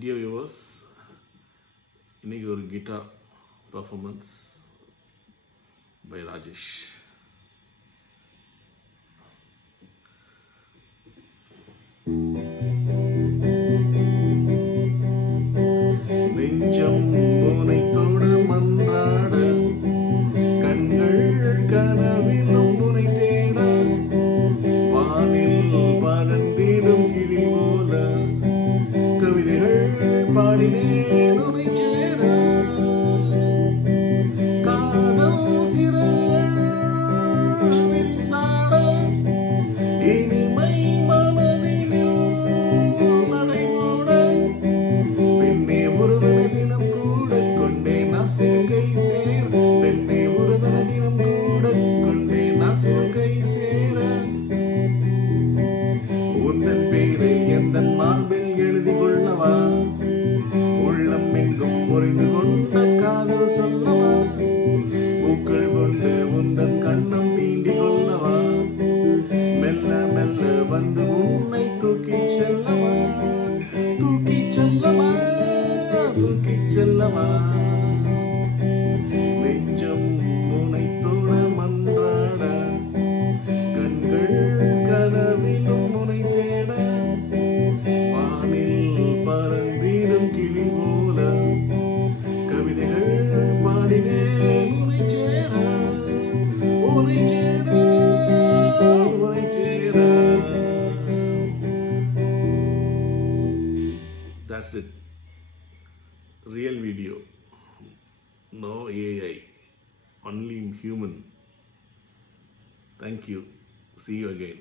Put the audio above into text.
Dear viewers, இன்னைக்கு ஒரு guitar performance by Rajesh. நெஞ்சம் உனைத்தோடு மன்றாட, கண்கள் கனவிலும் உனை தேட, வானில் பறந்திடும் கிளி போல கவிதைகள் பாடினேன் உனை சேர. காதல் சிறகுகள் விரிந்தாட, இனிமை மனதினில் நடைபோட, பெண்ணே ஒருவன தினம் கூட கொண்டேன் ஆசையும் கை சேர. பெண்ணே ஒருவன தினம் கூட கொண்டேன் ஆசையும் கை சேர. உந்தன் பேரை எந்தன் மார்பில் எழுதி கொள்ளவா, உள்ளம் எங்கும் முறிந்து கொண்ட காதல் சொல்லவா, பூக்கள் கொண்டு உந்தன் கண்ணம் தீண்டி கொள்ளவா, மெல்ல மெல்ல வந்து உன்னை தூக்கிச் செல்லவா, தூக்கிச் செல்லவா, தூக்கிச் செல்லவா. நெஞ்சம் உனைத்தோட மன்றாட, கண்கள் கனவிலும் உனை தேட, வானில் பறந்திடும் கிளி போல கவிதைகள் பாடினேன் உனை சேர, உனை சேர, உனை சேர. That's it. Real video. No AI. Only human. Thank you. See you again.